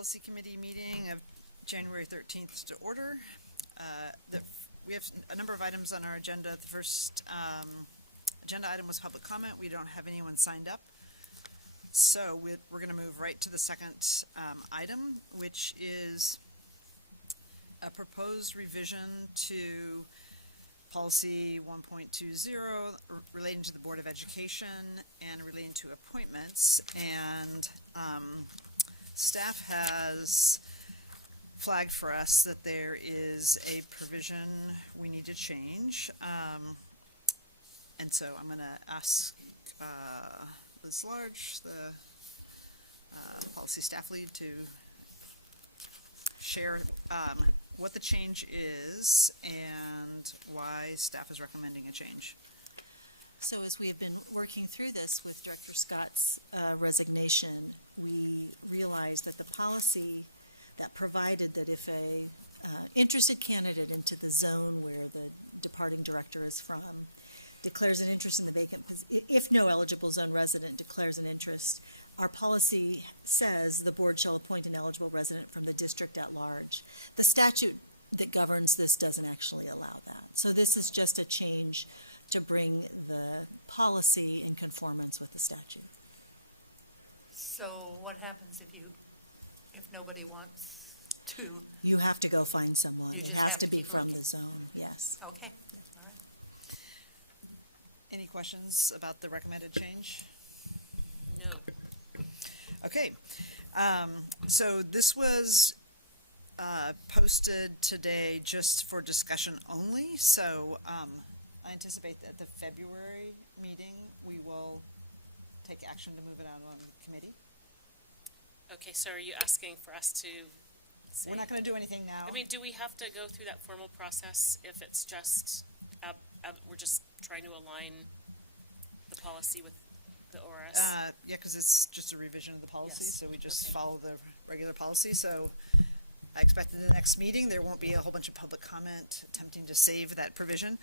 Policy Committee meeting of January 13th to order. We have a number of items on our agenda. The first agenda item was public comment. We don't have anyone signed up. So we're going to move right to the second item, which is a proposed revision to Policy 1.20 relating to the Board of Education and relating to appointments. And staff has flagged for us that there is a provision we need to change. And so I'm going to ask Liz Large, the policy staff lead, to share what the change is and why staff is recommending a change. So as we have been working through this with Director Scott's resignation, we realized that the policy that provided that if a interested candidate into the zone where the departing director is from declares an interest in the vacant, if no eligible zone resident declares an interest, our policy says the board shall appoint an eligible resident from the district at large. The statute that governs this doesn't actually allow that. So this is just a change to bring the policy in conformance with the statute. So what happens if nobody wants to? You have to go find someone. You just it has have to be from looking. the zone. Yes. Okay, all right. Any questions about the recommended change? No. Okay, so this was posted today just for discussion only. So I anticipate that the February meeting we will take action to move it out on committee. Okay, so are you asking for us to say? We're not going to do anything now. I mean, do we have to go through that formal process if it's just, we're just trying to align the policy with the ORS? Yeah, because it's just a revision of the policy, Yes. so we just Okay. follow the regular policy. So I expect in the next meeting there won't be a whole bunch of public comment attempting to save that provision.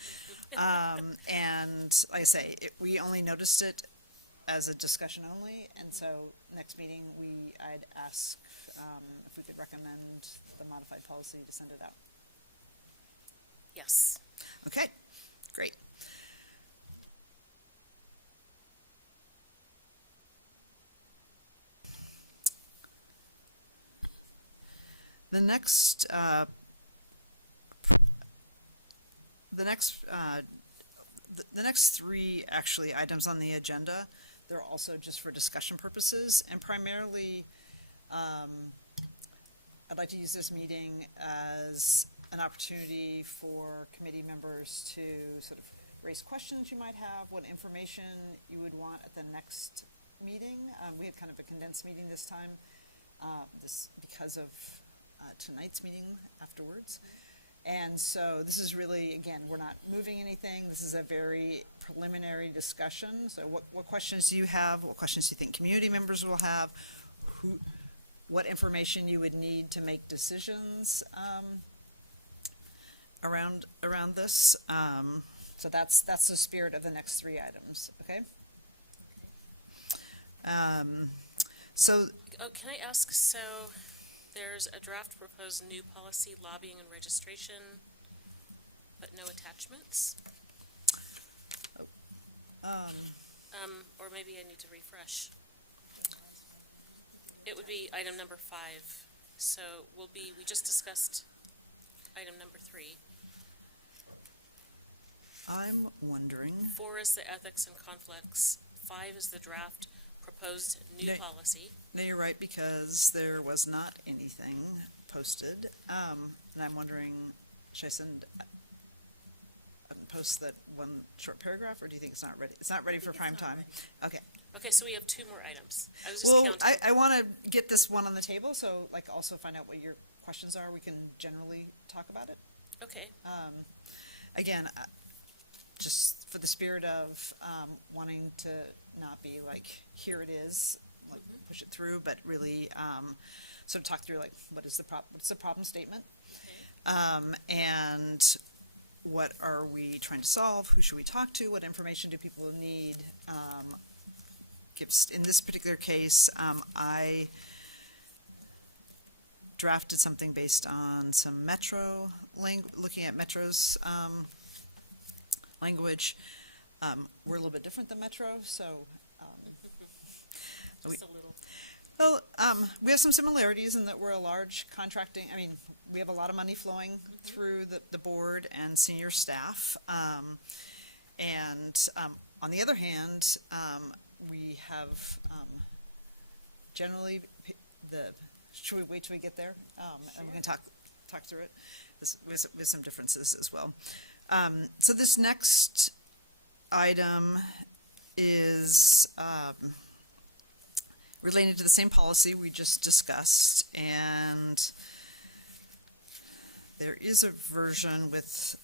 And like I say, we only noticed it as a discussion only, and so next meeting I'd ask if we could recommend the modified policy to send it out. Yes. Okay, great. The next three actually items on the agenda, they're also just for discussion purposes, and primarily I'd like to use this meeting as an opportunity for committee members to sort of raise questions you might have, what information you would want at the next meeting. We had kind of a condensed meeting this time, because of tonight's meeting afterwards. And so this is really, again, we're not moving anything. This is a very preliminary discussion. So what questions do you have? What questions do you think community members will have? What information you would need to make decisions around this? So that's the spirit of the next three items, okay? Oh, can I ask, so there's a draft proposed new policy, lobbying and registration, but no attachments? Or maybe I need to refresh. It would be item number 5. So we just discussed item number 3. I'm wondering. 4 is the ethics and conflicts. 5 is the draft proposed new Okay. policy. No, you're right, because there was not anything posted. And I'm wondering, should I send post that one short paragraph, or do you think it's not ready? It's not ready for prime time. Okay. Okay, so we have 2 more items. I was just Well, counting. I want to get this one on the table, so like also find out what your questions are. We can generally talk about it. Okay, Again, just for the spirit of wanting to not be like, here it is, like push it through, but really sort of talk through like what's the problem statement, and what are we trying to solve? Who should we talk to? What information do people need? In this particular case, I drafted something based on some Metro looking at Metro's, language. We're a little bit different than Metro, so, Just a little. well, we have some similarities in that we're a large contracting, I mean, we have a lot of money flowing through the board and senior staff. On the other hand, we have, generally, should we wait till we get there? And we can talk through it with some differences as well. So this next item is, related to the same policy we just discussed, and there is a version with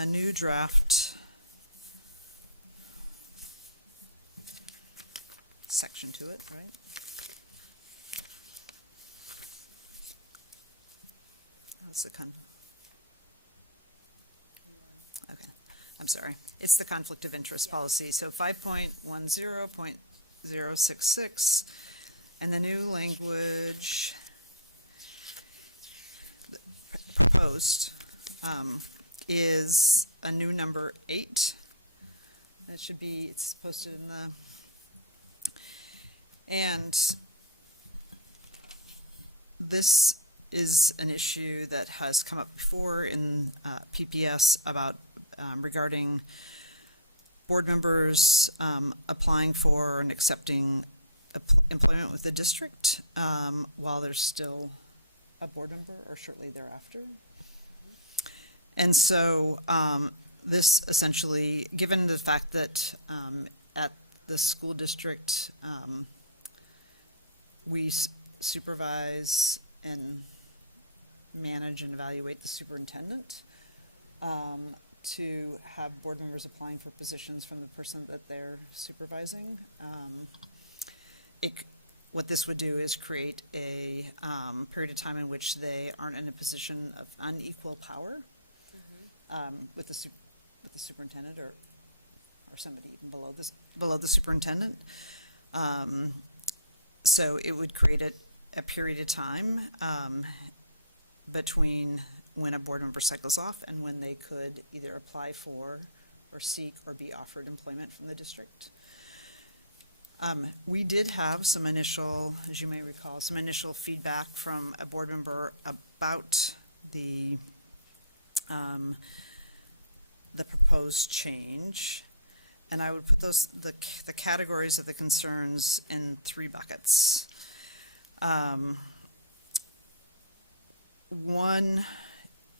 a new draft section to it, right? That's the okay, I'm sorry. It's the conflict of interest policy. So 5.10.066, and the new language proposed is a new number 8. It should be, it's posted in the, and this is an issue that has come up before in PPS about regarding board members applying for and accepting employment with the district while they're still a board member or shortly thereafter. And so this essentially, given the fact that at the school district we supervise and manage and evaluate the superintendent, to have board members applying for positions from the person that they're supervising. What this would do is create a period of time in which they aren't in a position of unequal power with the superintendent or somebody even below the superintendent. So it would create a period of time between when a board member cycles off and when they could either apply for or seek or be offered employment from the district. We did have some initial, as you may recall, some initial feedback from a board member about the proposed change, and I would put the categories of the concerns in 3 buckets. One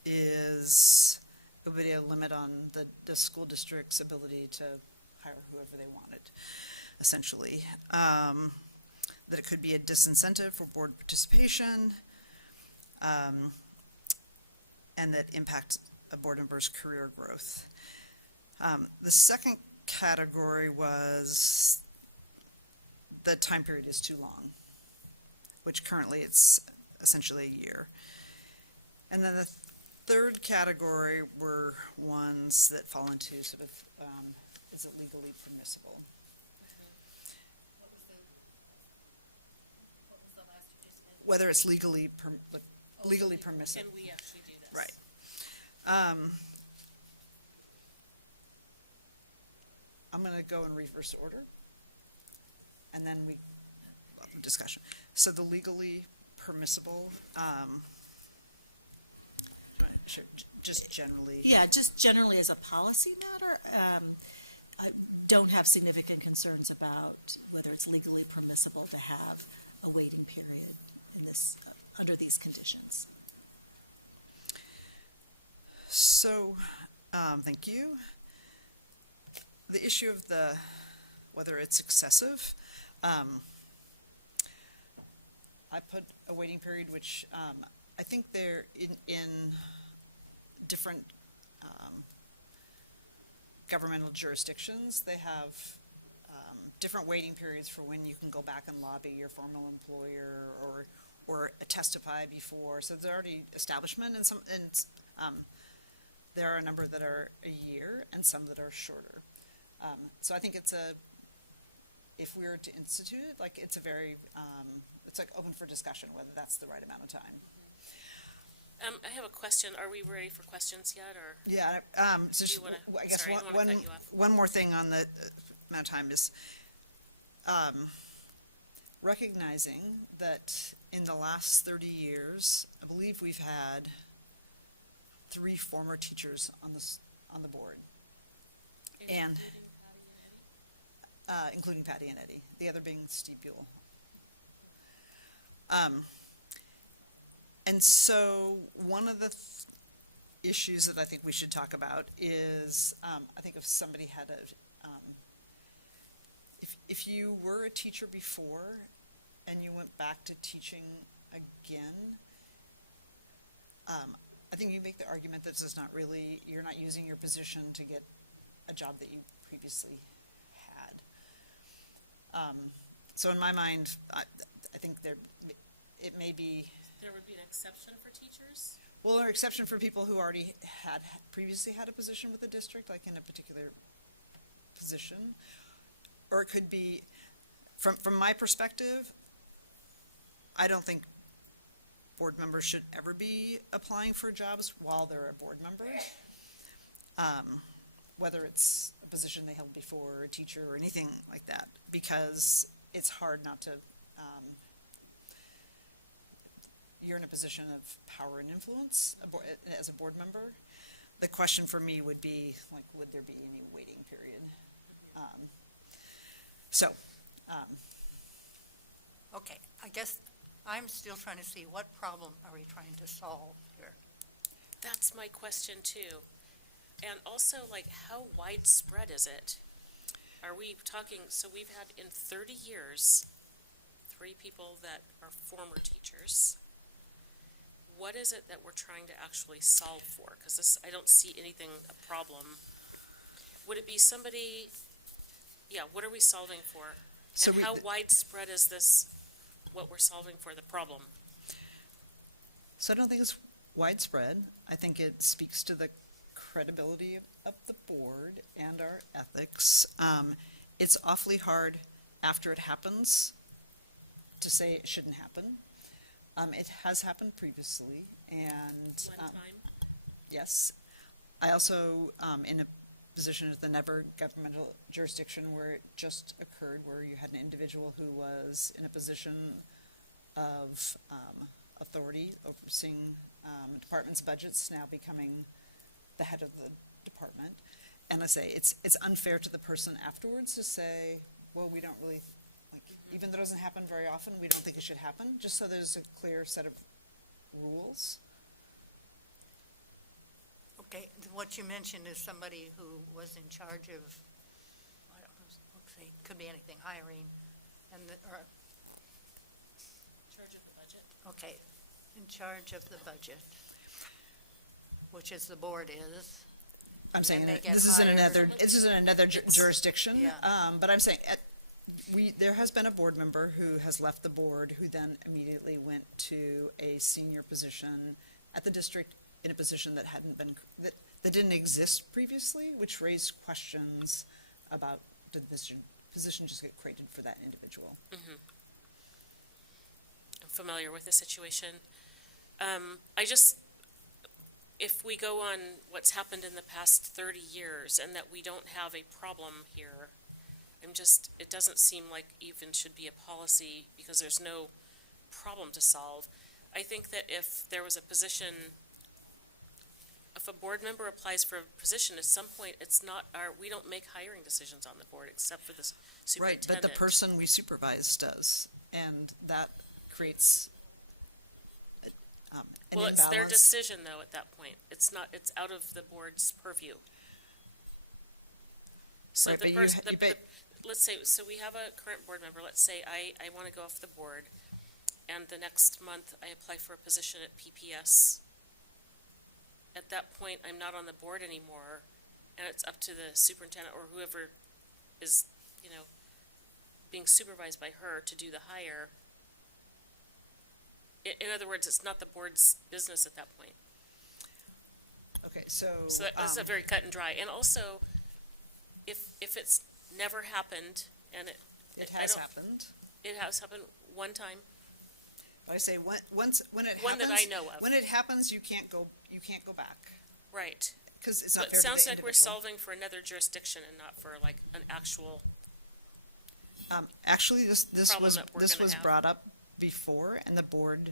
is it would be a limit on the school district's ability to hire whoever they wanted, essentially. That it could be a disincentive for board participation, and that impacts a board member's career growth. The second category was the time period is too long, which currently it's essentially a year. And then the third category were ones that fall into sort of, is it legally permissible? What was the last you just said? Whether it's legally permissible. Can we actually do this? Right. I'm going to go in reverse order, and then discussion. So the legally permissible, just generally. Yeah, just generally as a policy matter, I don't have significant concerns about whether it's legally permissible to have a waiting period in this, under these conditions. So, thank you. The issue of whether it's excessive, I put a waiting period, which I think they're in different governmental jurisdictions. They have different waiting periods for when you can go back and lobby your former employer or testify before. So there's already establishment, and there are a number that are a year and some that are shorter. So I think if we were to institute it, like it's a very, it's like open for discussion whether that's the right amount of time. I have a question. Are we ready for questions yet, or? Yeah, Do you wanna- I guess sorry, I don't wanna cut you off. one more thing on the amount of time is, recognizing that in the last 30 years, I believe we've had 3 former teachers on on the board, and including Patty and Eddie, the other being Steve Buell. And so one of the issues that I think we should talk about is, I think if somebody had if you were a teacher before and you went back to teaching again, I think you make the argument that this is not really, you're not using your position to get a job that you previously had. So in my mind, I think it may be, There would be an exception for teachers? well, an exception for people who already previously had a position with the district, like in a particular position. Or it could be, from my perspective, I don't think board members should ever be applying for jobs while they're a board member. Whether it's a position they held before, or a teacher, or anything like that, because it's hard not to, you're in a position of power and influence as a board member. The question for me would be, like, would there be any waiting period? So, Okay, I guess I'm still trying to see what problem are we trying to solve here? That's my question too. And also, like, how widespread is it? Are we talking, so we've had in 30 years, 3 people that are former teachers. What is it that we're trying to actually solve for? Because this, I don't see anything, a problem. Would it be somebody, yeah, what are we solving for? So And we- how widespread is this, what we're solving for, the problem? So I don't think it's widespread. I think it speaks to the credibility of the board and our ethics. It's awfully hard after it happens to say it shouldn't happen. It has happened previously, and One time? yes. I also, in a position at the never governmental jurisdiction where it just occurred, where you had an individual who was in a position of authority overseeing department's budgets, now becoming the head of the department. And I say, it's unfair to the person afterwards to say, well, we don't really, like, even though it doesn't happen very often, we don't think it should happen, just so there's a clear set of rules. Okay, what you mentioned is somebody who was in charge of, I don't know, let's see, could be anything, hiring, and, or, Charge of the budget? okay, in charge of the budget, which is the board is. I'm And saying then they that get this is in hired. another jurisdiction. Yeah. But I'm saying, there has been a board member who has left the board, who then immediately went to a senior position at the district in a position that hadn't been, that didn't exist previously, which raised questions about, did the position just get created for that individual? I'm familiar with the situation. If we go on what's happened in the past 30 years and that we don't have a problem here, it doesn't seem like even should be a policy because there's no problem to solve. I think that if there was a position, if a board member applies for a position, at some point, it's not we don't make hiring decisions on the board except for the Right, superintendent. but the person we supervise does, and that creates an Well, it's their imbalance. decision, though, at that point. It's not, it's out of the board's purview. So Right, the but you person, ha- you bet- let's say, so we have a current board member, let's say I want to go off the board, and the next month I apply for a position at PPS. At that point, I'm not on the board anymore, and it's up to the superintendent or whoever is, being supervised by her to do the hire. In other words, it's not the board's business at that point. Okay, so. So that's a very cut and dry. And also, if it's never happened, and It I has don't- happened. It has happened one time, I say, when it happens. One that I know of. When it happens, you can't go back, Right. because it's not But fair it to the sounds like we're individual. solving for another jurisdiction and not for like an actual, Actually, this problem was, that we're this gonna was have. brought up before, and the board,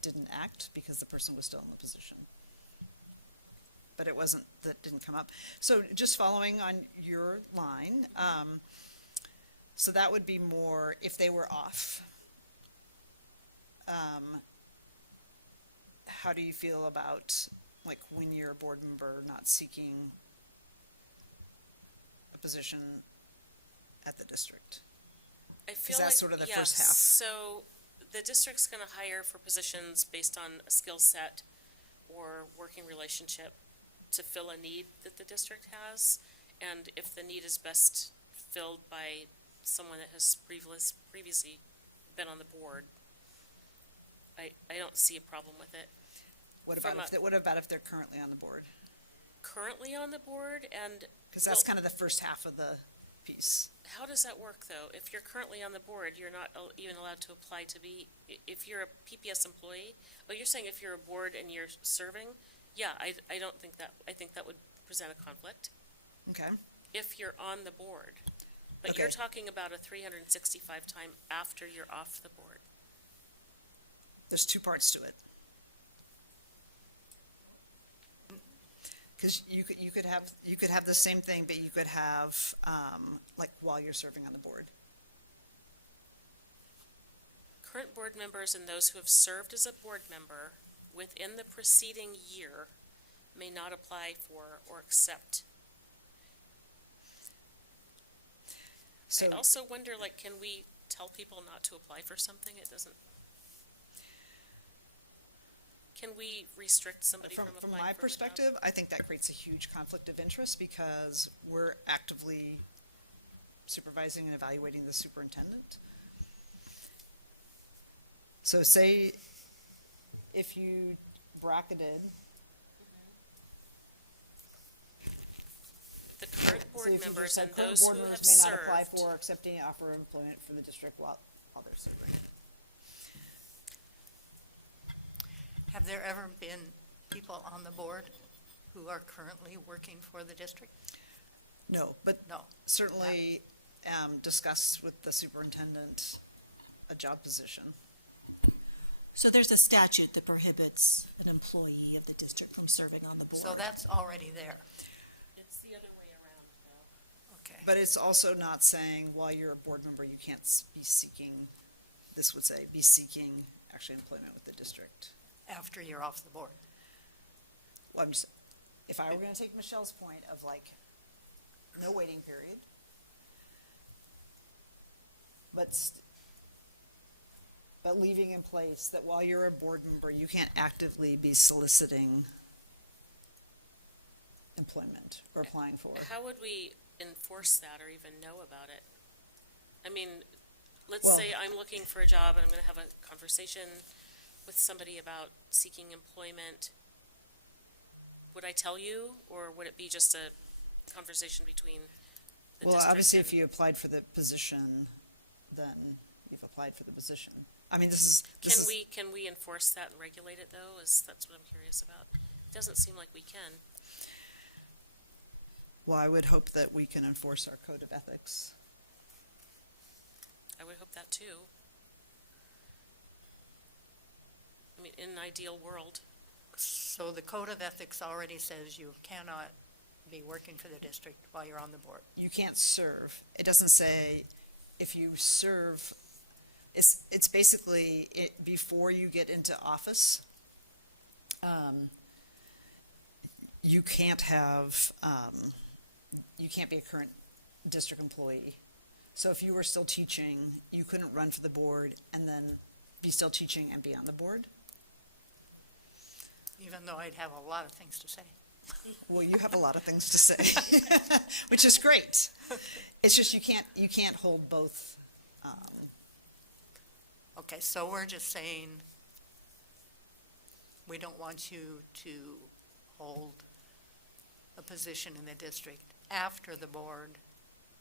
didn't act because the person was still in the position. But it wasn't, that didn't come up. So just following on your line, so that would be more if they were off. How do you feel about, like, when you're a board member not seeking a position at the district? I feel that like, sort of the yes, first half? so the district's gonna hire for positions based on a skill set or working relationship to fill a need that the district has, and if the need is best filled by someone that has previously been on the board, I don't see a problem with it. What From about what about if they're currently on the board? Currently on the board, and Because that's Well- kind of the first half of the piece. how does that work, though? If you're currently on the board, you're not even allowed to apply to be, if you're a PPS employee, oh, you're saying if you're a board and you're serving? Yeah, I don't think that, I think that would present a conflict Okay, if you're on the board. But you're Okay. talking about a 365 time after you're off the board. there's two parts to it. Because you could have the same thing, but you could have, like, while you're serving on the board. Current board members and those who have served as a board member within the preceding year may not apply for or accept. So, I also wonder, like, can we tell people not to apply for something? It doesn't. Can we restrict somebody from applying for from the my job? perspective, I think that creates a huge conflict of interest because we're actively supervising and evaluating the superintendent. So say if you bracketed, The current say board if you just members said and current those board who have members may not apply served. for or accept any offer of employment from the district while they're serving. Have there ever been people on the board who are currently working for the district? No, but No. certainly discuss with the superintendent a job position. So there's a statute that prohibits an employee of the district from serving on the board. So that's already there. It's the other way around, though. Okay. But it's also not saying while you're a board member, you can't be seeking, this would say, be seeking actually employment with the district. After you're off the board. Well, I'm just, if I were gonna take Michelle's point of like, no waiting period, but leaving in place that while you're a board member, you can't actively be soliciting employment or applying for. How would we enforce that or even know about it? I mean, let's Well- say I'm looking for a job and I'm gonna have a conversation with somebody about seeking employment. Would I tell you, or would it be just a conversation between the Well, district obviously, if and- you applied for the position, then you've applied for the position. I mean, this is. Can we enforce that and regulate it, though, that's what I'm curious about? It doesn't seem like we can. Well, I would hope that we can enforce our code of ethics. I would hope that, too. I mean, in an ideal world, So the code of ethics already says you cannot be working for the district while you're on the board. You can't serve. It doesn't say if you serve, it's basically before you get into office. You can't have, you can't be a current district employee. So if you were still teaching, you couldn't run for the board and then be still teaching and be on the board. Even though I'd have a lot of things to say. Well, you have a lot of things to say, which is great. It's just you can't hold both. Okay, so we're just saying we don't want you to hold a position in the district after the board,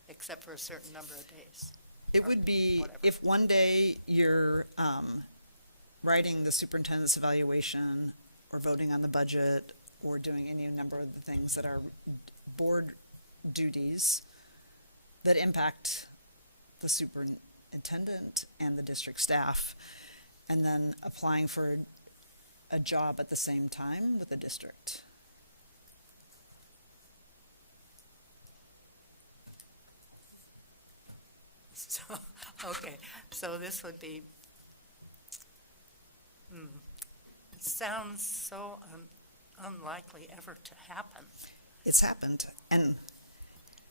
except for a certain number of days. It or would be whatever. if one day you're writing the superintendent's evaluation, or voting on the budget, or doing any number of the things that are board duties that impact the superintendent and the district staff, and then applying for a job at the same time with the district. So, okay, so this would be, it sounds so unlikely ever to happen. It's happened, and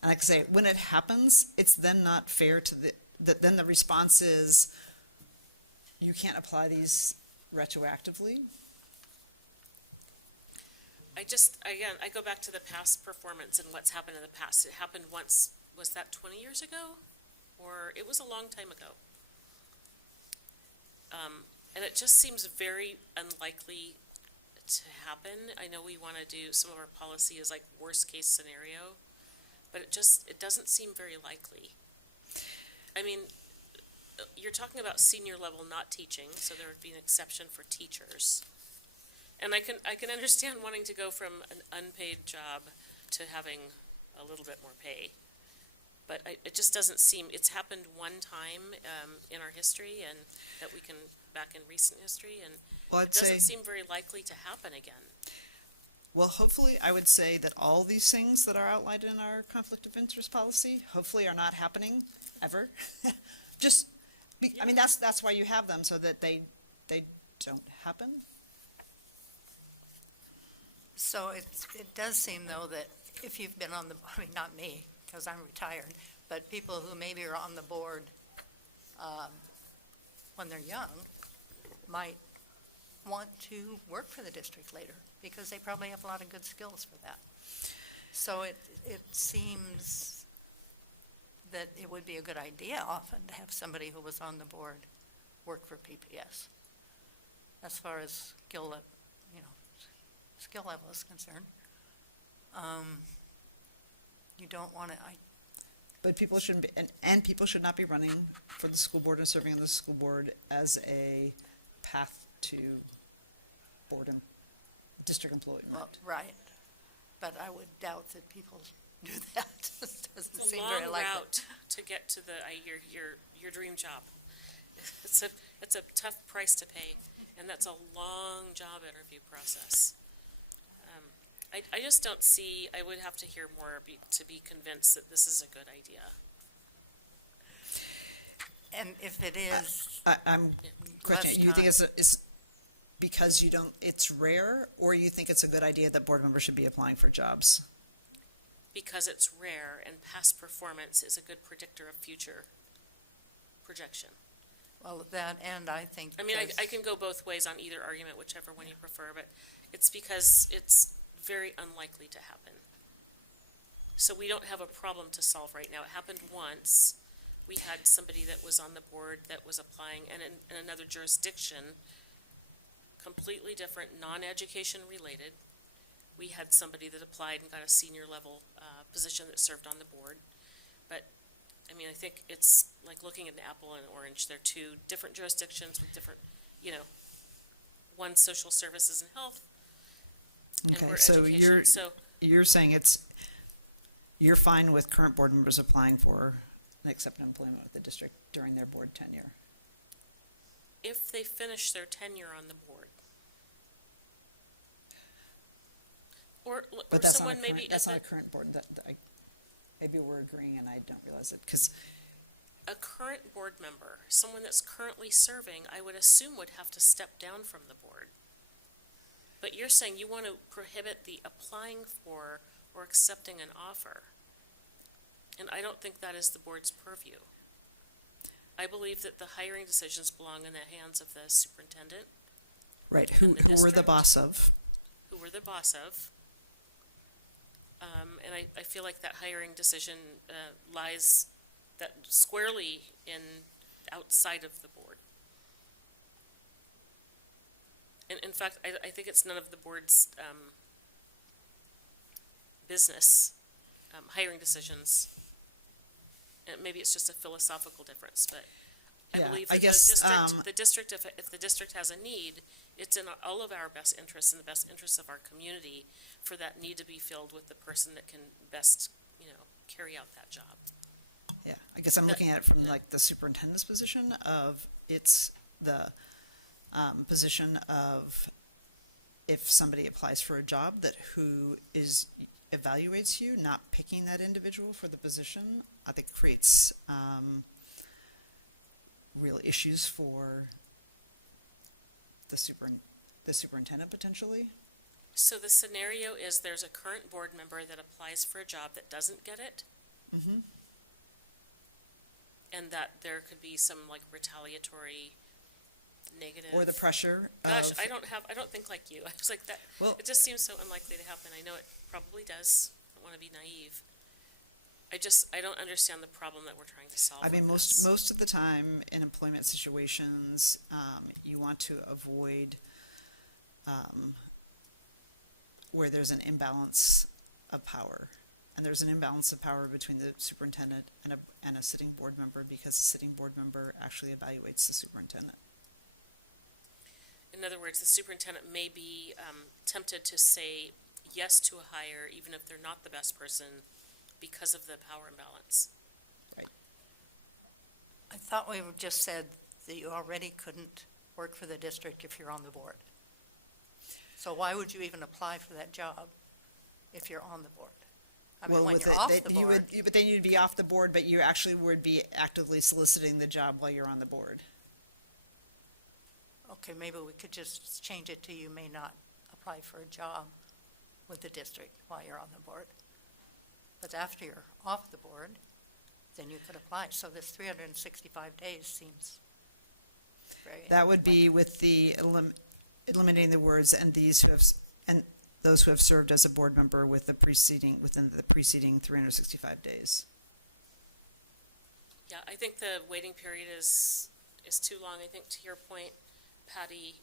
like I say, when it happens, it's then not fair to then the response is, you can't apply these retroactively. I go back to the past performance and what's happened in the past. It happened once, was that 20 years ago? Or it was a long time ago. And it just seems very unlikely to happen. I know we want to do, some of our policy is like worst case scenario, but it doesn't seem very likely. I mean, you're talking about senior level not teaching, so there would be an exception for teachers. And I can understand wanting to go from an unpaid job to having a little bit more pay. But it just doesn't seem, it's happened one time in our history, and that we can, back in recent history, and Well, it doesn't seem very likely to happen again. Well, hopefully, I would say that all these things that are outlined in our conflict of interest policy, hopefully are not happening ever. I mean, that's why you have them, so that they don't happen. So it does seem, though, that if you've been on the, I mean, not me, because I'm retired, but people who maybe are on the board when they're young might want to work for the district later, because they probably have a lot of good skills for that. So it seems that it would be a good idea often to have somebody who was on the board work for PPS, as far as skill level is concerned. You don't want to, But people shouldn't be, and people should not be running for the school board and serving on the school board as a path to district employment. well, right, but I would doubt that people do that. It doesn't It's a seem long very likely. route to get to your dream job. It's a tough price to pay, and that's a long job interview process. I just don't see, I would have to hear more to be convinced that this is a good idea. And if it is, I'm questioning, you think it's because it's rare, or you think it's a good idea that board members should be applying for jobs? Because it's rare, and past performance is a good predictor of future projection. well, that, and I think. I mean, I can go both ways on either argument, whichever one you prefer, but it's because it's very unlikely to happen. So we don't have a problem to solve right now. It happened once. We had somebody that was on the board that was applying, and in another jurisdiction, completely different, non-education related. We had somebody that applied and got a senior level position that served on the board. But, I mean, I think it's like looking at an apple and an orange. They're two different jurisdictions with different, one social services and health, and Okay, we're so education. So, you're saying you're fine with current board members applying for and accepting employment with the district during their board tenure? if they finish their tenure on the board. Or But that's not someone a maybe current, that's at not a current board, maybe we're agreeing and I don't realize it, because, a current board member, someone that's currently serving, I would assume would have to step down from the board. But you're saying you want to prohibit the applying for or accepting an offer. And I don't think that is the board's purview. I believe that the hiring decisions belong in the hands of the superintendent, right, who And the we're the district? boss of. who we're the boss of. And I feel like that hiring decision lies that squarely outside of the board. And in fact, I think it's none of the board's business, hiring decisions. And maybe it's just a philosophical difference, but I Yeah, believe I that guess, the district, if the district has a need, it's in all of our best interests and the best interests of our community for that need to be filled with the person that can best, carry out that job. Yeah, I guess I'm That- looking at it from yeah. like the superintendent's position of, it's the position of if somebody applies for a job that who evaluates you, not picking that individual for the position, I think creates real issues for the superintendent potentially. So the scenario is there's a current board member that applies for a job that doesn't get it, Mm-hmm. and that there could be some like retaliatory negative. Or the pressure Gosh, of, I don't think like you. I was like that, well, it just seems so unlikely to happen. I know it probably does. I don't want to be naive. I don't understand the problem that we're trying to solve I mean, with this. most of the time in employment situations, you want to avoid where there's an imbalance of power. And there's an imbalance of power between the superintendent and a sitting board member because the sitting board member actually evaluates the superintendent. In other words, the superintendent may be tempted to say yes to a hire even if they're not the best person because of the power imbalance. I thought we just said that you already couldn't work for the district if you're on the board. So why would you even apply for that job if you're on the board? I mean, Well, when with you're it, off that the you board, would- But then you'd be off the board, but you actually would be actively soliciting the job while you're on the board. okay, maybe we could just change it to you may not apply for a job with the district while you're on the board. But after you're off the board, then you could apply. So this 365 days seems very. That would be with the eliminating the words "and these who have and those who have served as a board member within the preceding 365 days." Yeah, I think the waiting period is too long. I think to your point, Patty,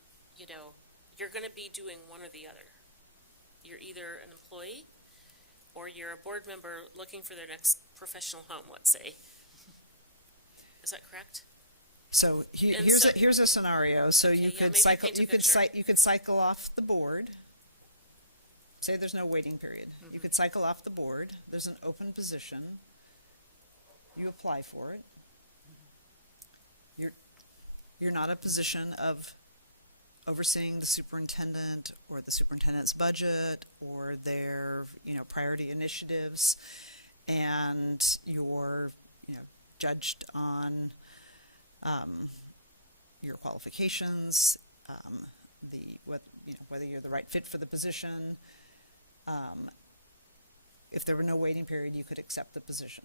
you're gonna be doing one or the other. You're either an employee or you're a board member looking for their next professional home, let's say. Is that correct? So And here's so- here's a scenario. So Okay, you yeah, could maybe cycle paint a picture. you could cycle off the board. Say there's no waiting period. You could cycle off the board. There's an open position. You apply for it. You're not a position of overseeing the superintendent or the superintendent's budget or their, priority initiatives, and you're, judged on your qualifications, whether you're the right fit for the position. If there were no waiting period, you could accept the position.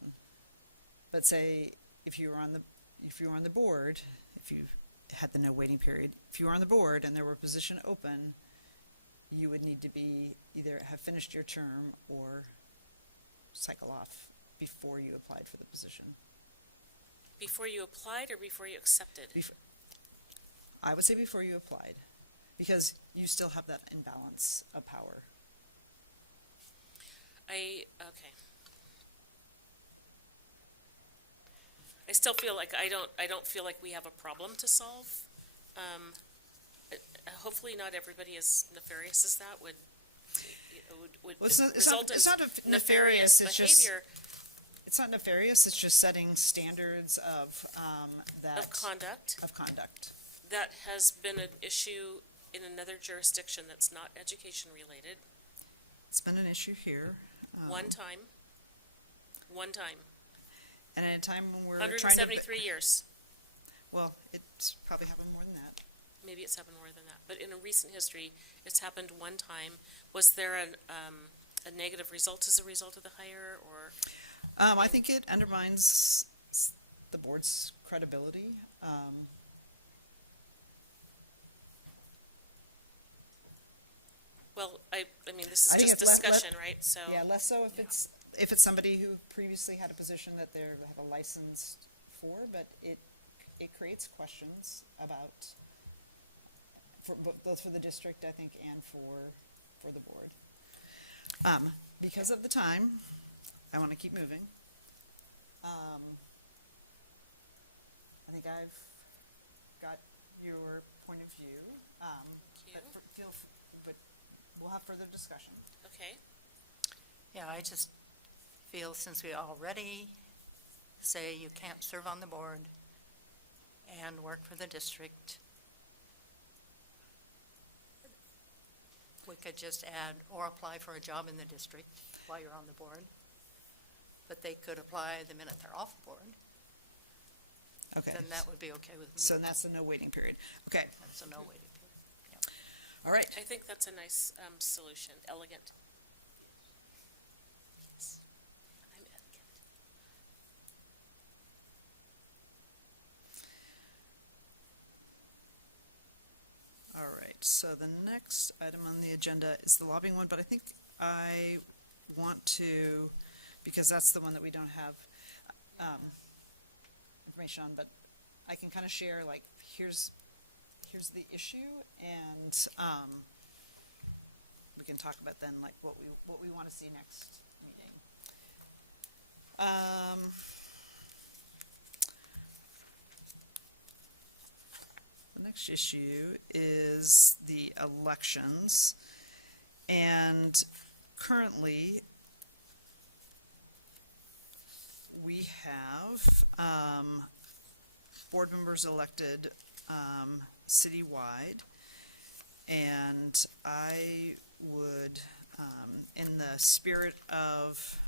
But say if you were on the board, if you had the no waiting period, if you were on the board and there were a position open, you would need to either have finished your term or cycle off before you applied for the position. Before you applied or before you accepted? I would say before you applied, because you still have that imbalance of power. Okay. I still feel like I don't feel like we have a problem to solve. Hopefully not everybody as nefarious as that would Well, it's not- result in it's not nefarious, it's just- behavior It's not nefarious, it's just setting standards of, of conduct of conduct. that has been an issue in another jurisdiction that's not education related. It's been an issue here. One time. And at a time when we're trying to. 173 years. Well, it's probably happened more than that. Maybe it's happened more than that, but in a recent history, it's happened one time. Was there a negative result as a result of the hire, or? I think it undermines the board's credibility. Well, I mean, this I is think just it's discussion, right? So, Yeah, less so if it's somebody who previously had a position that they have a license for, but it creates questions about, both for the district, I think, and for the board. Because of the time, I want to keep moving. I think I've review, Thank you. but we'll have further discussion. Okay, Yeah, I just feel since we already say you can't serve on the board and work for the district, we could just add, or apply for a job in the district while you're on the board. But they could apply the minute they're off the board, Okay. then that would be okay with me. So that's the no waiting period. Okay, That's a no waiting period. all right. I think that's a nice, solution, elegant. Yes. I'm elegant. All right, so the next item on the agenda is the lobbying one, but I think I want to, because that's the one that we don't have information on, but I can kind of share, like, here's the issue, and we can talk about then, like, what we want to see next meeting. The next issue is the elections, and currently, we have board members elected citywide, and I would, in the spirit of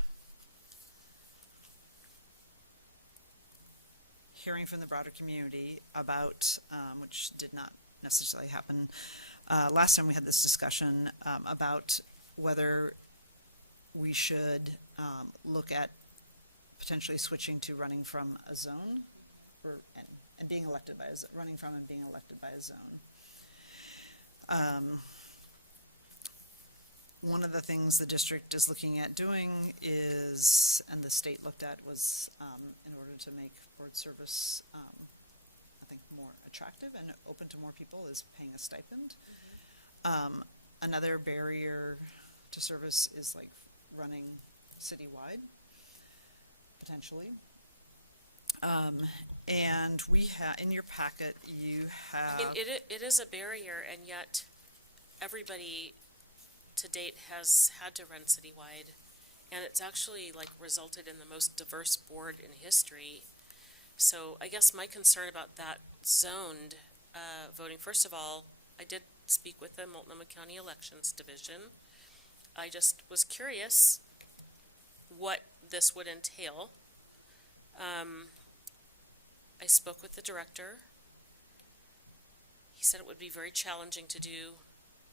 hearing from the broader community about, which did not necessarily happen last time we had this discussion, about whether we should look at potentially switching to running from a zone, or, and being elected by running from and being elected by a zone. One of the things the district is looking at doing is, and the state looked at, was in order to make board service, I think, more attractive and open to more people, is paying a stipend. Another barrier to service is like running citywide, potentially. And we have, in your packet, you have. It is a barrier, and yet everybody to date has had to run citywide, and it's actually like resulted in the most diverse board in history. So I guess my concern about that zoned voting, first of all, I did speak with the Multnomah County Elections Division. I just was curious what this would entail. I spoke with the director. He said it would be very challenging to do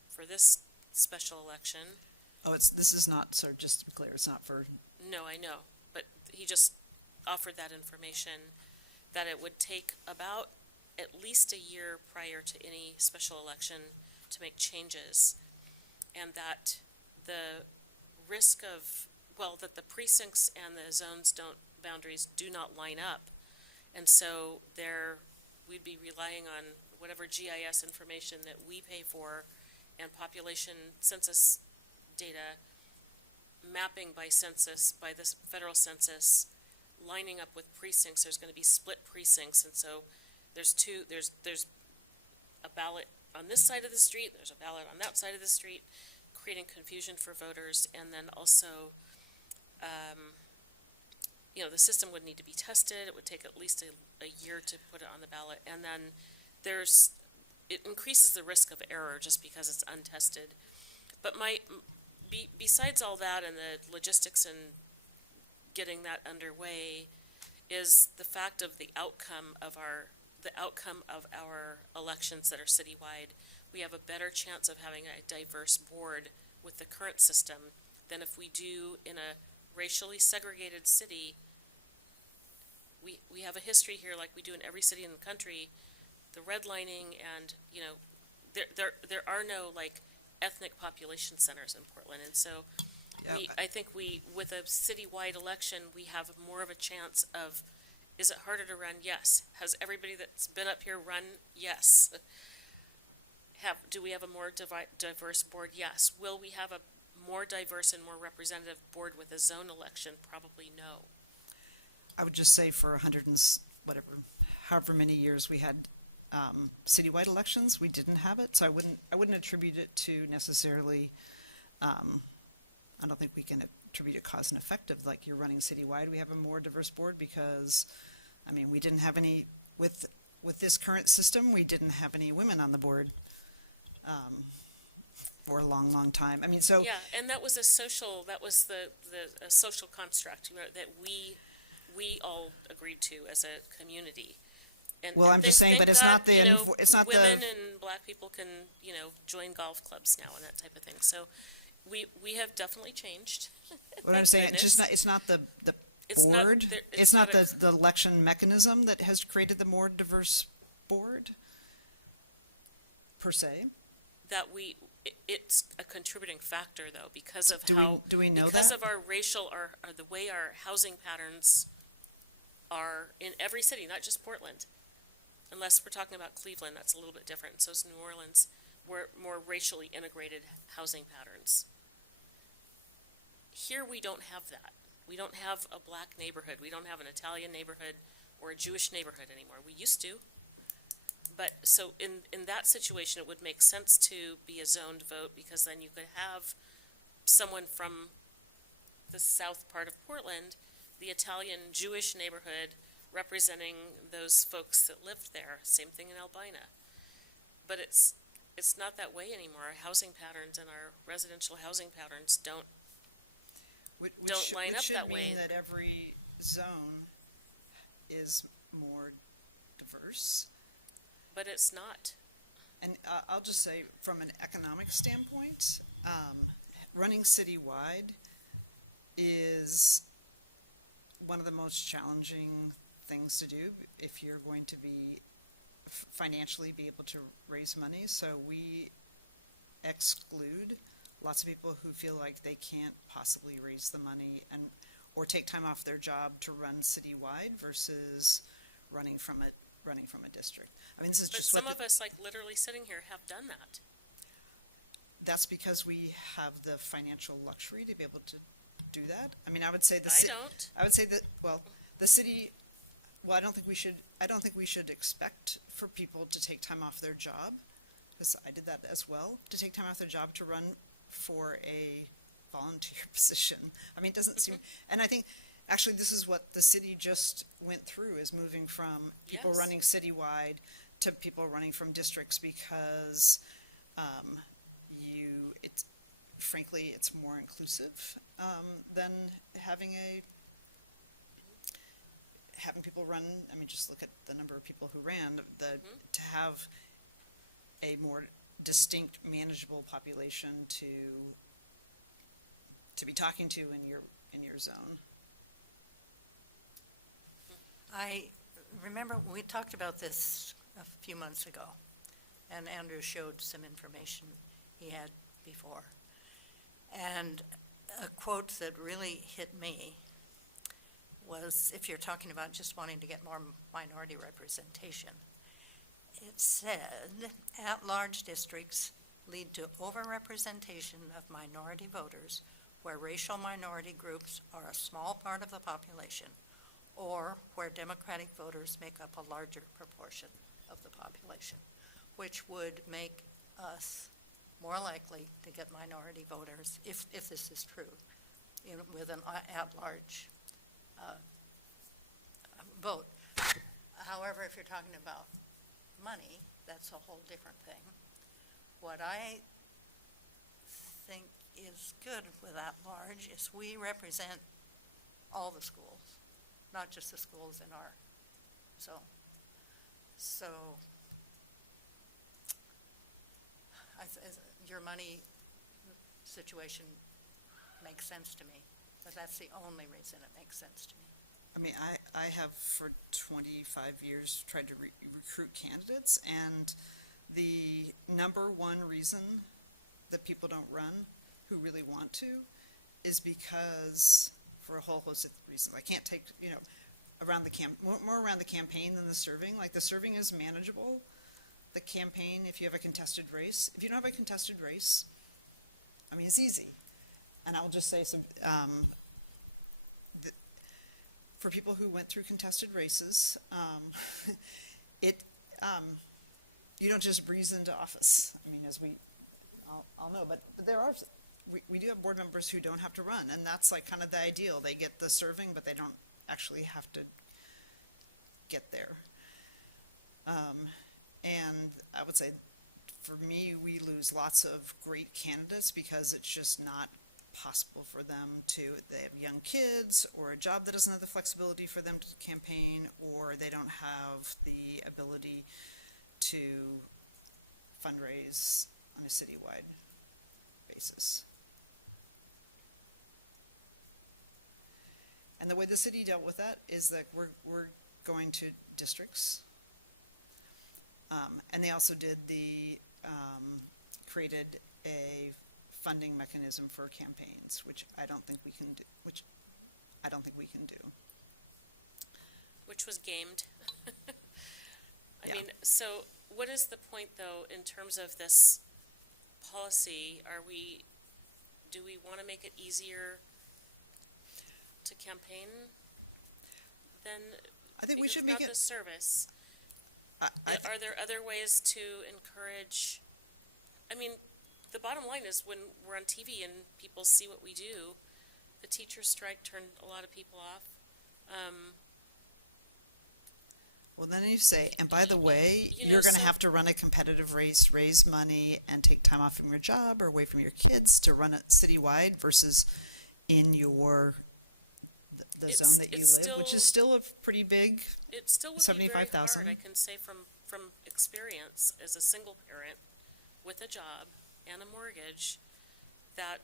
for this special election. Oh, this is not, so just to be clear, it's not for, No, I know, but he just offered that information, that it would take about at least a year prior to any special election to make changes, and that the risk of, well, that the precincts and the zones boundaries do not line up. And so we'd be relying on whatever GIS information that we pay for and population census data, mapping by census, by the federal census, lining up with precincts. There's going to be split precincts, and so there's a ballot on this side of the street, there's a ballot on that side of the street, creating confusion for voters. And then also, the system would need to be tested. It would take at least a year to put it on the ballot. And then it increases the risk of error just because it's untested. But besides all that and the logistics and getting that underway, is the fact of the outcome of our elections that are citywide. We have a better chance of having a diverse board with the current system than if we do in a racially segregated city. We have a history here, like we do in every city in the country, the redlining, and there are no like ethnic population centers in Portland, and so yeah, I think with a citywide election, we have more of a chance of. Is it harder to run? Yes. Has everybody that's been up here run? Yes. Do we have a more diverse board? Yes. Will we have a more diverse and more representative board with a zone election? Probably no. I would just say for 100 and however many years we had citywide elections, we didn't have it, so I wouldn't attribute it to necessarily, I don't think we can attribute a cause and effect of, like, you're running citywide, we have a more diverse board, because, I mean, we didn't have any, with this current system, we didn't have any women on the board, for a long, long time. I mean, so. Yeah, and that was a social construct, you know, that we all agreed to as a community. And Well, I'm just saying, thank but it's God, not the you know, it's not the. women and black people can, you know, join golf clubs now and that type of thing. So we have definitely changed. What I'm Thank saying, it's goodness. just not the It's not board. there- It's it's not not a- the election mechanism that has created the more diverse board, per se. That it's a contributing factor though, because of how. Do we know Because that? of our racial, or the way our housing patterns are in every city, not just Portland. Unless we're talking about Cleveland, that's a little bit different. So is New Orleans. We're more racially integrated housing patterns. Here, we don't have that. We don't have a black neighborhood. We don't have an Italian neighborhood or a Jewish neighborhood anymore. We used to. But, so in that situation, it would make sense to be a zoned vote, because then you could have someone from the south part of Portland, the Italian Jewish neighborhood, representing those folks that lived there. Same thing in Albina. But it's not that way anymore. Our housing patterns and our residential housing patterns don't. Don't line up that Which way. should mean that every zone is more diverse. But it's not. And I'll just say, from an economic standpoint, running citywide is one of the most challenging things to do if you're going to be financially be able to raise money. So we exclude lots of people who feel like they can't possibly raise the money or take time off their job to run citywide versus running from a district. I mean, this is But just some of us, like literally sitting here, have done that. that's because we have the financial luxury to be able to do that. I mean, I would say I don't. I would say that, well, the city, well, I don't think we should expect for people to take time off their job, because I did that as well, to take time off their job to run for a volunteer position. I mean, it doesn't seem, and I think, actually, this is what the city just went through, is moving from people Yes. running citywide to people running from districts, because it's, frankly, it's more inclusive than having people run. I mean, just look at the number of people who ran. To have a more distinct, manageable population to be talking to in your zone. I remember we talked about this a few months ago, and Andrew showed some information he had before. And a quote that really hit me was, if you're talking about just wanting to get more minority representation, it said, at-large districts lead to overrepresentation of minority voters where racial minority groups are a small part of the population, or where Democratic voters make up a larger proportion of the population, which would make us more likely to get minority voters, if this is true, with an at-large vote. However, if you're talking about money, that's a whole different thing. What I think is good with at-large is we represent all the schools, not just the schools in our zone. So, your money situation makes sense to me, but that's the only reason it makes sense to me. I mean, I have for 25 years tried to recruit candidates, and the number one reason that people don't run who really want to is because, for a whole host of reasons. I can't take, around more around the campaign than the serving. Like, the serving is manageable. The campaign, if you have a contested race, if you don't have a contested race, I mean, it's easy. And I'll just say for people who went through contested races, you don't just breeze into office. I mean, as we all know, but there are, we do have board members who don't have to run, and that's like kind of the ideal. They get the serving, but they don't actually have to get there. And I would say, for me, we lose lots of great candidates because it's just not possible for them to, they have young kids or a job that doesn't have the flexibility for them to campaign, or they don't have the ability to fundraise on a citywide basis. And the way the city dealt with that is that we're going to districts. And they also did created a funding mechanism for campaigns, which I don't think we can do, Which was gamed. I Yeah. mean, so what is the point, though, in terms of this policy? Do we want to make it easier to campaign then? I think we Because should make it's not the it, service. Are there other ways to encourage, I mean, the bottom line is when we're on TV and people see what we do, the teacher strike turned a lot of people off. well, then you say, and by the way, You know, you're gonna so- have to run a competitive race, raise money, and take time off from your job or away from your kids to run it citywide versus in your, the It's- zone that you it's live, which still- is still a pretty big, It still would be very 75,000. hard, I can say from experience as a single parent with a job and a mortgage, that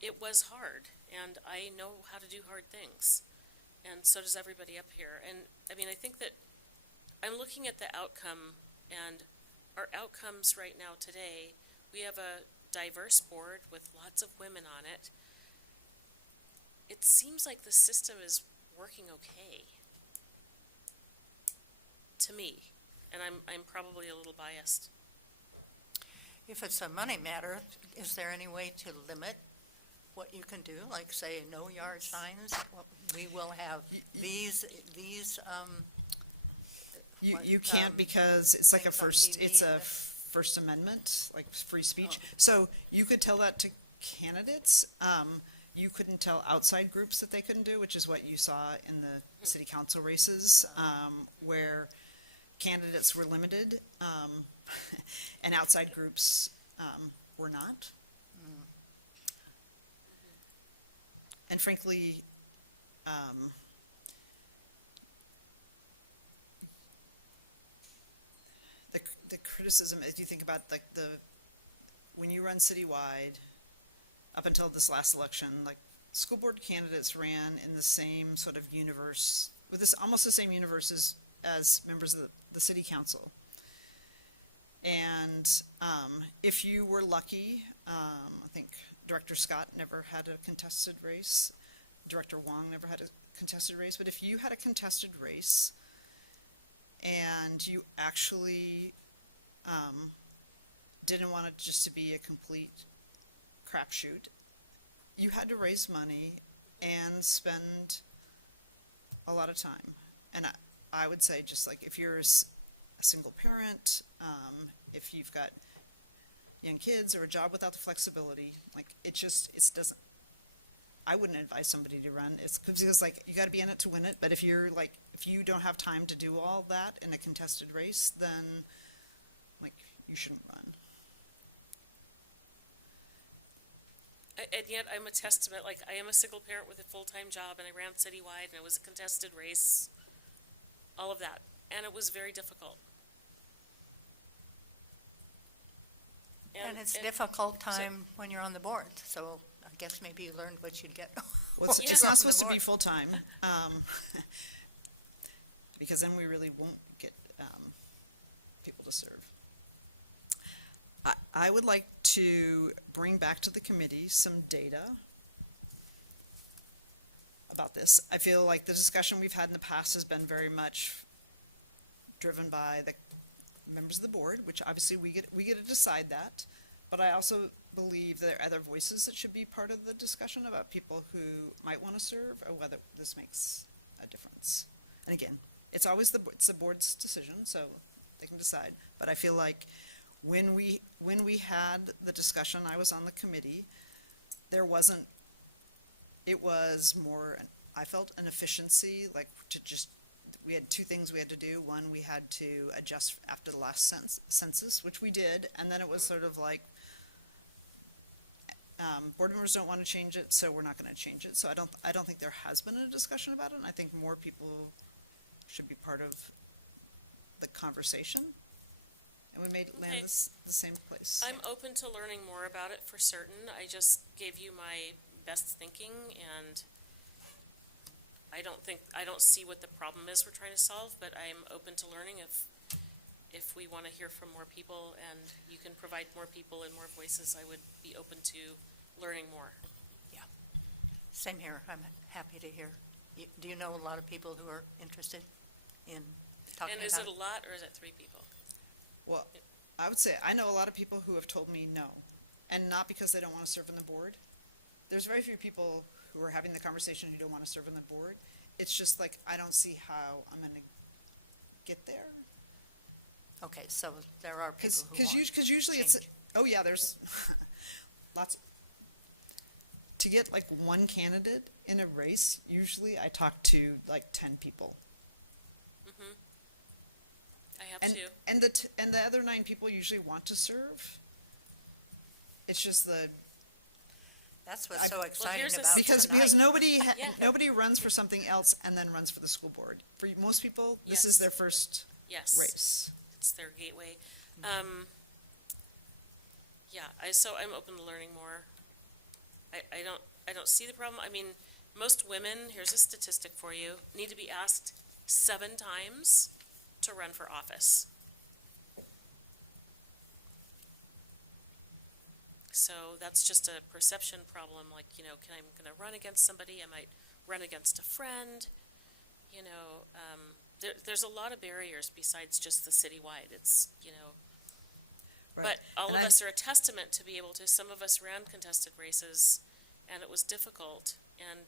it was hard, and I know how to do hard things. And so does everybody up here. And, I mean, I think that I'm looking at the outcome, and our outcomes right now today, we have a diverse board with lots of women on it. It seems like the system is working okay. To me, and I'm probably a little biased. If it's a money matter, is there any way to limit what you can do? Like, say, no yard signs? Well, we will have these, you What, can't because it's like a things on first, TV it's a and First Amendment, like free speech. Oh. So you could tell that to candidates. You couldn't tell outside groups that they couldn't do, which is what you saw in the city council races, where candidates were limited, and outside groups, were not. And frankly, the criticism, as you think about like when you run citywide, up until this last election, like school board candidates ran in the same sort of universe, with this, almost the same universe as members of the city council. And if you were lucky, I think Director Scott never had a contested race. Director Wong never had a contested race. But if you had a contested race and you actually didn't want it just to be a complete crapshoot, you had to raise money and spend a lot of time. And I would say, just like if you're a single parent, if you've got young kids or a job without the flexibility, like it doesn't, I wouldn't advise somebody to run. It's because like you got to be in it to win it. But if you're like, if you don't have time to do all that in a contested race, then like you shouldn't run. And yet I'm a testament, like I am a single parent with a full-time job and I ran citywide and it was a contested race, all of that. And it was very difficult. and it's difficult time when you're on the board, so I guess maybe you learned what you'd get. Well, it's when just you're not on the supposed to be board. full-time, because then we really won't get people to serve. I would like to bring back to the committee some data about this. I feel like the discussion we've had in the past has been very much driven by the members of the board, which obviously we get to decide that. But I also believe there are other voices that should be part of the discussion about people who might want to serve or whether this makes a difference. And again, it's always it's the board's decision, so they can decide. But I feel like when we had the discussion, I was on the committee, there wasn't, it was more, I felt an efficiency, like to just, we had two things we had to do. One, we had to adjust after the last census, which we did, and then it was sort of like, board members don't want to change it, so we're not going to change it. So I don't think there has been a discussion about it, and I think more people should be part of the conversation. And we may land Okay. the same place. I'm open to learning more about it for certain. I just gave you my best thinking, and I don't see what the problem is we're trying to solve, but I'm open to learning if we want to hear from more people and you can provide more people and more voices, I would be open to learning more. Same here. I'm happy to hear. Do you know a lot of people who are interested in talking And about is it it? a lot or is it 3 people? Well, I would say, I know a lot of people who have told me no, and not because they don't want to serve on the board. There's very few people who are having the conversation who don't want to serve on the board. It's just like, I don't see how I'm going to get there. Okay, so there are people who want Because usually it's, change. oh yeah, there's lots. To get like one candidate in a race, usually I talk to like 10 people. I have And, to. and the other 9 people usually want to serve. It's just That's what's so exciting here's a- about because tonight. nobody Yeah. nobody runs for something else and then runs for the school board. For most people, this Yes. is their first Yes. race. It's their gateway. Yeah, so I'm open to learning more. I don't see the problem. I mean, most women, here's a statistic for you, need to be asked 7 times to run for office. So that's just a perception problem, like, I'm gonna run against somebody, I might run against a friend, there's a lot of barriers besides just the citywide, it's, Right. But all And of I'm- us are a testament to be able to, some of us ran contested races, and it was difficult, and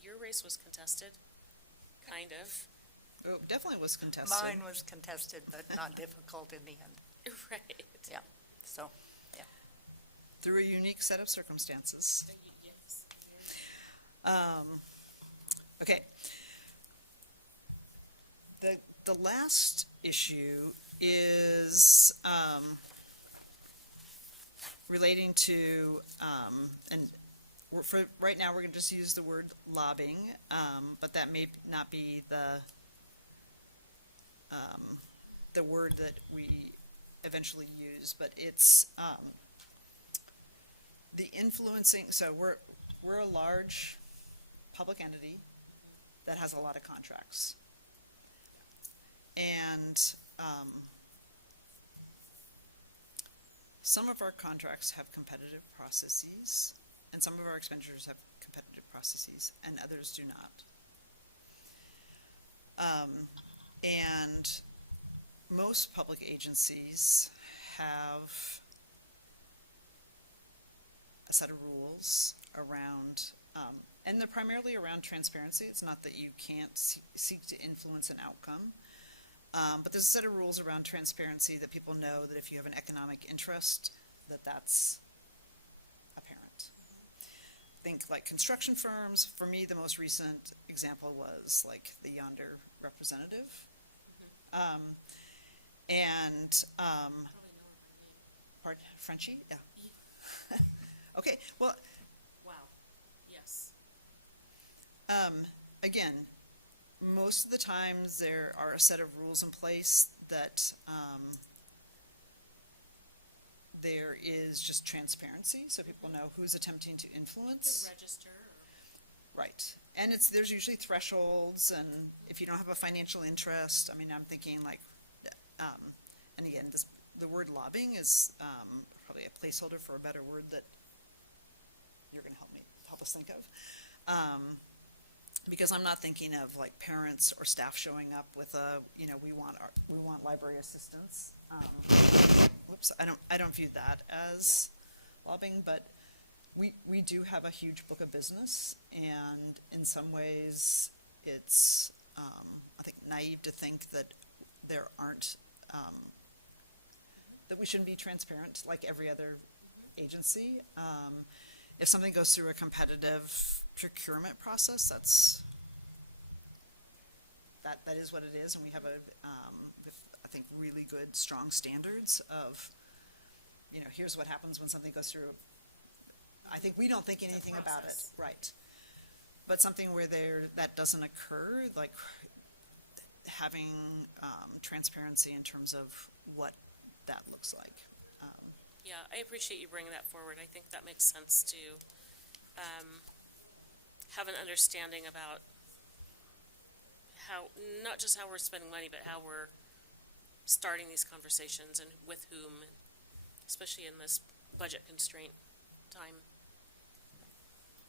your race was contested, kind of, Oh, it definitely was contested. Mine was contested, but not difficult in the end. right? So, Through a unique set of circumstances. Yes. Okay. The last issue is relating to, and for right now, we're going to just use the word lobbying, but that may not be the word that we eventually use, but it's the influencing, so we're a large public entity that has a lot of contracts. And some of our contracts have competitive processes, and some of our expenditures have competitive processes, and others do not. And most public agencies have a set of rules around, and they're primarily around transparency. It's not that you can't seek to influence an outcome. But there's a set of rules around transparency that people know that if you have an economic interest, that's apparent. Think like construction firms. For me, the most recent example was like the Yonder representative. Pardon, Frenchie? Yeah. Okay, well, Wow, yes. again, most of the times there are a set of rules in place that there is just transparency, so people know who's attempting to influence. Register. Right. And there's usually thresholds, and if you don't have a financial interest, I mean, I'm thinking like, and again, the word lobbying is probably a placeholder for a better word that you're going to help us think of. Because I'm not thinking of like parents or staff showing up with we want library assistance. Whoops, I don't view that as lobbying, but we do have a huge book of business, and in some ways, it's I think naive to think that there aren't that we shouldn't be transparent like every other agency. If something goes through a competitive procurement process, that is what it is, and we have I think, really good, strong standards of, here's what happens when something goes through. I think we don't think anything about it, process. right? But something where that doesn't occur, like having transparency in terms of what that looks like. Yeah, I appreciate you bringing that forward. I think that makes sense to have an understanding about how, not just how we're spending money, but how we're starting these conversations and with whom, especially in this budget constraint time.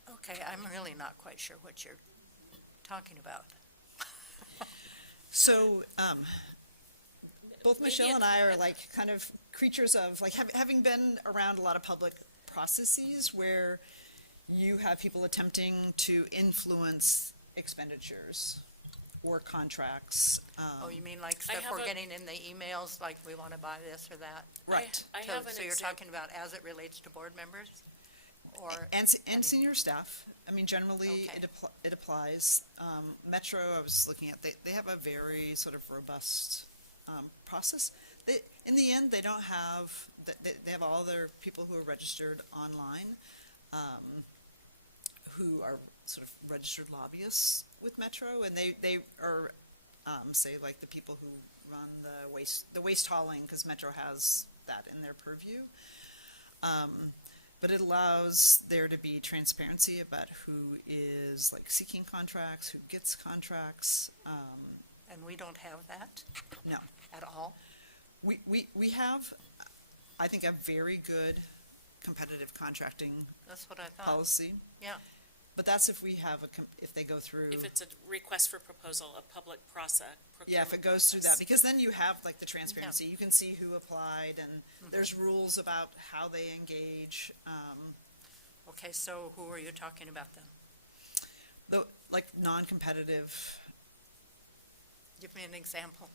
Okay, I'm really not quite sure what you're talking about. So, both Maybe Michelle it- and I are like kind of creatures of, like, having been around a lot of public processes where you have people attempting to influence expenditures or contracts. Oh, you mean like I stuff have we're a- getting in the emails, like we want to buy this or that? Right. I So- have an So you're example. talking about as it relates to board members? Or, And any- senior staff. I mean, generally, Okay. it applies. Metro, I was looking at, they have a very sort of robust process. In the end, they don't have, they have all their people who are registered online, who are sort of registered lobbyists with Metro, and they are, say, like the people who run the waste hauling, because Metro has that in their purview. But it allows there to be transparency about who is like seeking contracts, who gets contracts. and we don't have that No, at all? we have, I think, a very good competitive contracting That's what I thought. policy. Yeah. But that's if we have if they go through. If it's a request for proposal, a public process. Yeah, if it goes through that, because then you have like the transparency, you can see who applied, and there's rules about how they engage. Okay, so who are you talking about then? Like non-competitive Give me an example.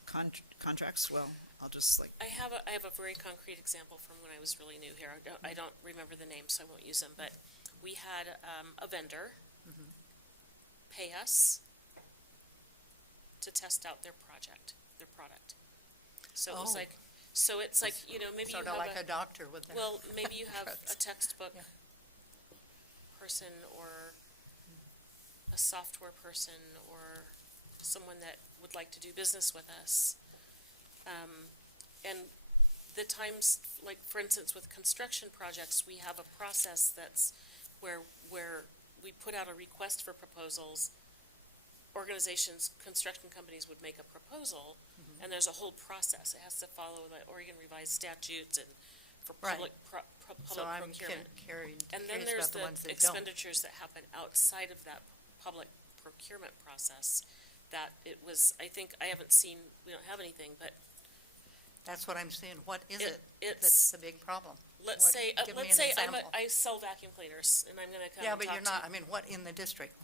contracts, well, I'll just like, I have a very concrete example from when I was really new here. I don't remember the name, so I won't use them, but we had a vendor pay us to test out their product. So it was Oh. like, so it's like, maybe you Sort have of like a doctor with their. well, maybe you have a drugs. textbook Yeah. person or a software person or someone that would like to do business with us. And the times, like, for instance, with construction projects, we have a process that's where we put out a request for proposals. Organizations, construction companies would make a proposal, and there's a whole process. It has to follow the Oregon revised statutes and for Right. public So I'm procurement. curious And then about there's the the ones that don't. expenditures that happen outside of that public procurement process. That it was, I think, I haven't seen, we don't have anything, but That's what I'm saying. What is it it's, that's the big problem? let's what- say, give me let's an say example. I sell vacuum cleaners, and I'm gonna come Yeah, and but talk you're not, I mean, what in the district?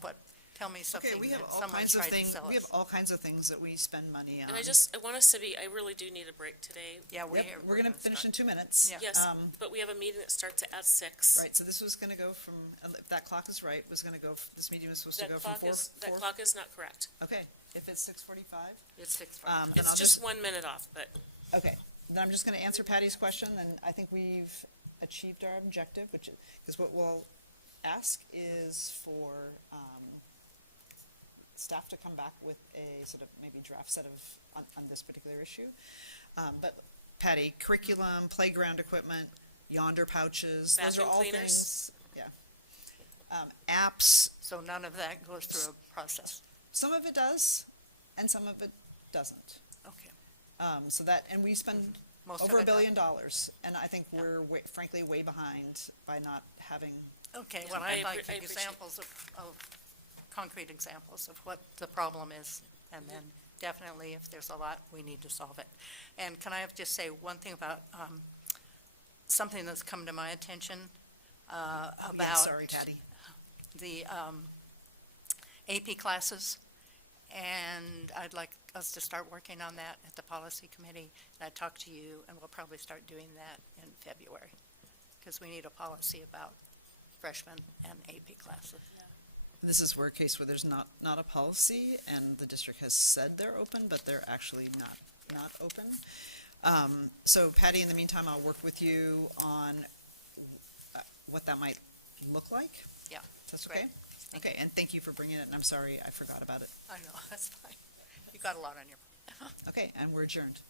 Tell me okay, something we have that all someone's kinds of tried to things, sell we have us. all kinds of things that we spend money on. And I want us to be, I really do need a break today. Yeah, Yep, we're gonna finish in 2 minutes. Yeah. Yes, but we have a meeting that starts at 6. Right, so this was gonna go from, if that clock is right, this meeting was supposed to That go from clock is, that 4. clock is not correct. Okay, if it's 6:45, It's 6:45. then It's I'll just 1 minute off, but okay, then I'm just gonna answer Patty's question, and I think we've achieved our objective, because what we'll ask is for, staff to come back with a sort of maybe draft set of, on this particular issue. But Patty, curriculum, playground equipment, yonder pouches, those are Vacuum all cleaners? things, yeah. Apps, So none of that goes through a process? some of it does, and some of it doesn't. Okay. So that, and we spend Most of over it $1 billion, and I think we're frankly way behind by not having. Okay, Yeah, well, I I'd like appreciate- examples of concrete examples of what the problem is, and then definitely if there's a lot, we need to solve it. And can I just say one thing about something that's come to my attention Yeah, about sorry, Patty. the AP classes And I'd like us to start working on that at the policy committee. And I talked to you, and we'll probably start doing that in February, because we need a policy about freshmen and AP classes. This is where a case where there's not a policy and the district has said they're open, but they're actually not open. So Patty, in the meantime, I'll work with you on what that might look like. Yeah, That's great. okay? Thank Okay, and thank you for bringing it, and I'm sorry I forgot about it. I know, that's fine. You got a lot on your. Okay, and we're adjourned.